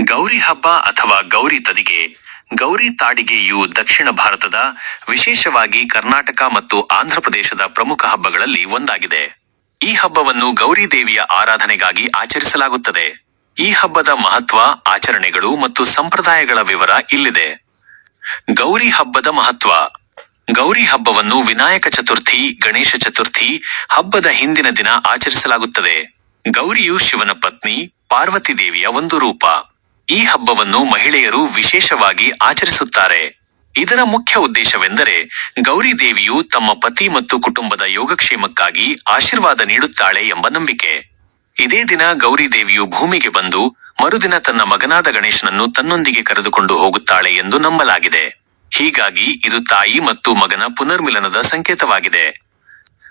ಗೌರಿ ಹಬ್ಬ ಅಥವಾ ಗೌರಿ ತದಿಗೆ, ಗೌರಿ ತಾಡಿಗೆಯು ದಕ್ಷಿಣ ಭಾರತದ, ವಿಶೇಷವಾಗಿ ಕರ್ನಾಟಕ ಮತ್ತು ಆಂಧ್ರಪ್ರದೇಶದ ಪ್ರಮುಖ ಹಬ್ಬಗಳಲ್ಲಿ ಒಂದಾಗಿದೆ. ಈ ಹಬ್ಬವನ್ನು ಗೌರಿ ದೇವಿಯ ಆರಾಧನೆಗಾಗಿ ಆಚರಿಸಲಾಗುತ್ತದೆ. ಈ ಹಬ್ಬದ ಮಹತ್ವ, ಆಚರಣೆಗಳು ಮತ್ತು ಸಂಪ್ರದಾಯಗಳ ವಿವರ ಇಲ್ಲಿದೆ. ಗೌರಿ ಹಬ್ಬದ ಮಹತ್ವ. ಗೌರಿ ಹಬ್ಬವನ್ನು ವಿನಾಯಕ ಚತುರ್ಥಿ, ಗಣೇಶ ಚತುರ್ಥಿ, ಹಬ್ಬದ ಹಿಂದಿನ ದಿನ ಆಚರಿಸಲಾಗುತ್ತದೆ. ಗೌರಿಯು ಶಿವನ ಪತ್ನಿ, ಪಾರ್ವತಿ ದೇವಿಯ ಒಂದು ರೂಪ. ಈ ಹಬ್ಬವನ್ನು ಮಹಿಳೆಯರು ವಿಶೇಷವಾಗಿ ಆಚರಿಸುತ್ತಾರೆ. ಇದರ ಮುಖ್ಯ ಉದ್ದೇಶವೆಂದರೆ ಗೌರಿ ದೇವಿಯು ತಮ್ಮ ಪತಿ ಮತ್ತು ಕುಟುಂಬದ ಯೋಗಕ್ಷೇಮಕ್ಕಾಗಿ ಆಶೀರ್ವಾದ ನೀಡುತ್ತಾಳೆ ಎಂಬ ನಂಬಿಕೆ. ಇದೇ ದಿನ ಗೌರಿ ದೇವಿಯು ಭೂಮಿಗೆ ಬಂದು ಮರುದಿನ ತನ್ನ ಮಗನಾದ ಗಣೇಶನನ್ನು ತನ್ನೊಂದಿಗೆ ಕರೆದುಕೊಂಡು ಹೋಗುತ್ತಾಳೆ ಎಂದು ನಂಬಲಾಗಿದೆ. ಹೀಗಾಗಿ ಇದು ತಾಯಿ ಮತ್ತು ಮಗನ ಪುನರ್ಮಿಲನದ ಸಂಕೇತವಾಗಿದೆ.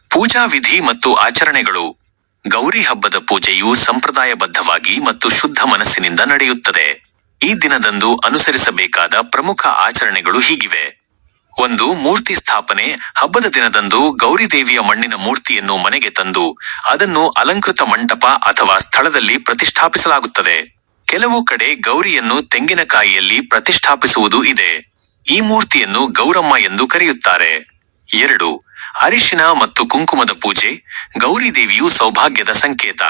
ಪೂಜಾ ವಿಧಿ ಮತ್ತು ಆಚರಣೆಗಳು. ಗೌರಿ ಹಬ್ಬದ ಪೂಜೆಯು ಸಂಪ್ರದಾಯಬದ್ಧವಾಗಿ ಮತ್ತು ಶುದ್ಧ ಮನಸ್ಸಿನಿಂದ ನಡೆಯುತ್ತದೆ. ಈ ದಿನದಂದು ಅನುಸರಿಸಬೇಕಾದ ಪ್ರಮುಖ ಆಚರಣೆಗಳು ಹೀಗಿವೆ. ಒಂದು, ಮೂರ್ತಿ ಸ್ಥಾಪನೆ. ಹಬ್ಬದ ದಿನದಂದು ಗೌರಿ ದೇವಿಯ ಮಣ್ಣಿನ ಮೂರ್ತಿಯನ್ನು ಮನೆಗೆ ತಂದು ಅದನ್ನು ಅಲಂಕೃತ ಮಂಟಪ ಅಥವಾ ಸ್ಥಳದಲ್ಲಿ ಪ್ರತಿಷ್ಠಾಪಿಸಲಾಗುತ್ತದೆ. ಕೆಲವು ಕಡೆ ಗೌರಿಯನ್ನು ತೆಂಗಿನಕಾಯಿಯಲ್ಲಿ ಪ್ರತಿಷ್ಠಾಪಿಸುವುದು ಇದೆ. ಈ ಮೂರ್ತಿಯನ್ನು ಗೌರಮ್ಮ ಎಂದು ಕರೆಯುತ್ತಾರೆ. ಎರಡು ಅರಿಶಿನ ಮತ್ತು ಕುಂಕುಮದ ಪೂಜೆ ಗೌರಿ ದೇವಿಯು ಸೌಭಾಗ್ಯದ ಸಂಕೇತ.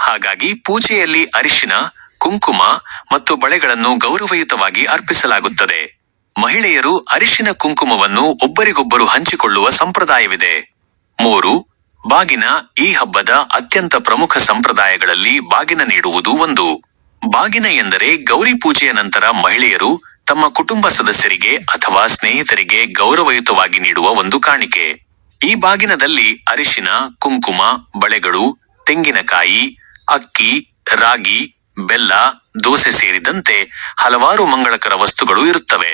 ಹಾಗಾಗಿ ಪೂಜೆಯಲ್ಲಿ ಅರಿಶಿನ, ಕುಂಕುಮ ಮತ್ತು ಬಳೆಗಳನ್ನು ಗೌರವಯುತವಾಗಿ ಅರ್ಪಿಸಲಾಗುತ್ತದೆ. ಮಹಿಳೆಯರು ಅರಿಶಿನ ಕುಂಕುಮವನ್ನು ಒಬ್ಬರಿಗೊಬ್ಬರು ಹಂಚಿಕೊಳ್ಳುವ ಸಂಪ್ರದಾಯವಿದೆ. ಮೂರು, ಬಾಗಿನ ಈ ಹಬ್ಬದ ಅತ್ಯಂತ ಪ್ರಮುಖ ಸಂಪ್ರದಾಯಗಳಲ್ಲಿ ಬಾಗಿನ ನೀಡುವುದು ಒಂದು. ಬಾಗಿನ ಎಂದರೆ ಗೌರಿ ಪೂಜೆಯ ನಂತರ ಮಹಿಳೆಯರು ತಮ್ಮ ಕುಟುಂಬ ಸದಸ್ಯರಿಗೆ ಅಥವಾ ಸ್ನೇಹಿತರಿಗೆ ಗೌರವಯುತವಾಗಿ ನೀಡುವ ಒಂದು ಕಾಣಿಕೆ. ಈ ಬಾಗಿನದಲ್ಲಿ ಅರಿಶಿನ, ಕುಂಕುಮ, ಬಳೆಗಳು, ತೆಂಗಿನಕಾಯಿ, ಅಕ್ಕಿ, ರಾಗಿ, ಬೆಲ್ಲ, ದೋಸೆ ಸೇರಿದಂತೆ ಹಲವಾರು ಮಂಗಳಕರ ವಸ್ತುಗಳು ಇರುತ್ತವೆ.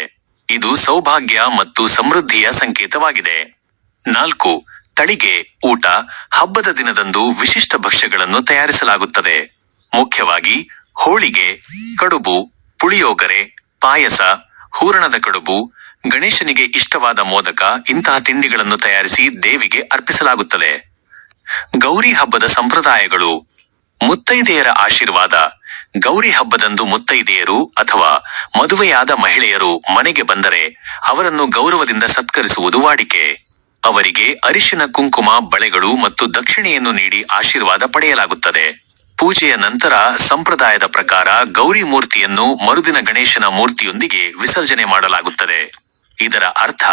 ಇದು ಸೌಭಾಗ್ಯ ಮತ್ತು ಸಮೃದ್ಧಿಯ ಸಂಕೇತವಾಗಿದೆ. ನಾಲ್ಕು ತಳಿಗೆ ಊಟ, ಹಬ್ಬದ ದಿನದಂದು ವಿಶಿಷ್ಟ ಭಕ್ಷ್ಯಗಳನ್ನು ತಯಾರಿಸಲಾಗುತ್ತದೆ. ಮುಖ್ಯವಾಗಿ, ಹೋಳಿಗೆ, ಕಡುಬು, ಪುಳಿಯೋಗರೆ, ಪಾಯಸ, ಹೂರಣದ ಕಡುಬು ಗಣೇಶನಿಗೆ ಇಷ್ಟವಾದ ಮೋದಕ ಇಂತಹ ತಿಂಡಿಗಳನ್ನು ತಯಾರಿಸಿ ದೇವಿಗೆ ಅರ್ಪಿಸಲಾಗುತ್ತದೆ. ಗೌರಿ ಹಬ್ಬದ ಸಂಪ್ರದಾಯಗಳು ಮುತ್ತೈದೆಯರ ಆಶೀರ್ವಾದ, ಗೌರಿ ಹಬ್ಬದಂದು ಮುತ್ತೈದೆಯರು ಅಥವಾ ಮದುವೆಯಾದ ಮಹಿಳೆಯರು ಮನೆಗೆ ಬಂದರೆ ಅವರನ್ನು ಗೌರವದಿಂದ ಸತ್ಕರಿಸುವುದು ವಾಡಿಕೆ. ಅವರಿಗೆ ಅರಿಶಿನ, ಕುಂಕುಮ, ಬಳೆಗಳು ಮತ್ತು ದಕ್ಷಿಣೆಯನ್ನು ನೀಡಿ ಆಶೀರ್ವಾದ ಪಡೆಯಲಾಗುತ್ತದೆ. ಪೂಜೆಯ ನಂತರ ಸಂಪ್ರದಾಯದ ಪ್ರಕಾರ ಗೌರಿ ಮೂರ್ತಿಯನ್ನು ಮರುದಿನ ಗಣೇಶನ ಮೂರ್ತಿಯೊಂದಿಗೆ ವಿಸರ್ಜನೆ ಮಾಡಲಾಗುತ್ತದೆ. ಇದರ ಅರ್ಥ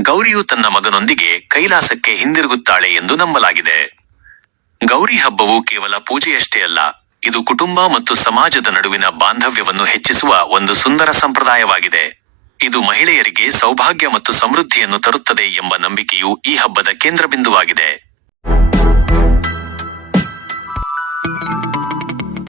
ಗೌರಿಯು ತನ್ನ ಮಗನೊಂದಿಗೆ ಕೈಲಾಸಕ್ಕೆ ಹಿಂದಿರುಗುತ್ತಾಳೆ ಎಂದು ನಂಬಲಾಗಿದೆ. ಗೌರಿ ಹಬ್ಬವು ಕೇವಲ ಪೂಜೆಯಷ್ಟೇ ಅಲ್ಲ, ಇದು ಕುಟುಂಬ ಮತ್ತು ಸಮಾಜದ ನಡುವಿನ ಬಾಂಧವ್ಯವನ್ನು ಹೆಚ್ಚಿಸುವ ಒಂದು ಸುಂದರ ಸಂಪ್ರದಾಯವಾಗಿದೆ. ಇದು ಮಹಿಳೆಯರಿಗೆ ಸೌಭಾಗ್ಯ ಮತ್ತು ಸಮೃದ್ಧಿಯನ್ನು ತರುತ್ತದೆ ಎಂಬ ನಂಬಿಕೆಯು ಈ ಹಬ್ಬದ ಕೇಂದ್ರಬಿಂದುವಾಗಿದೆ.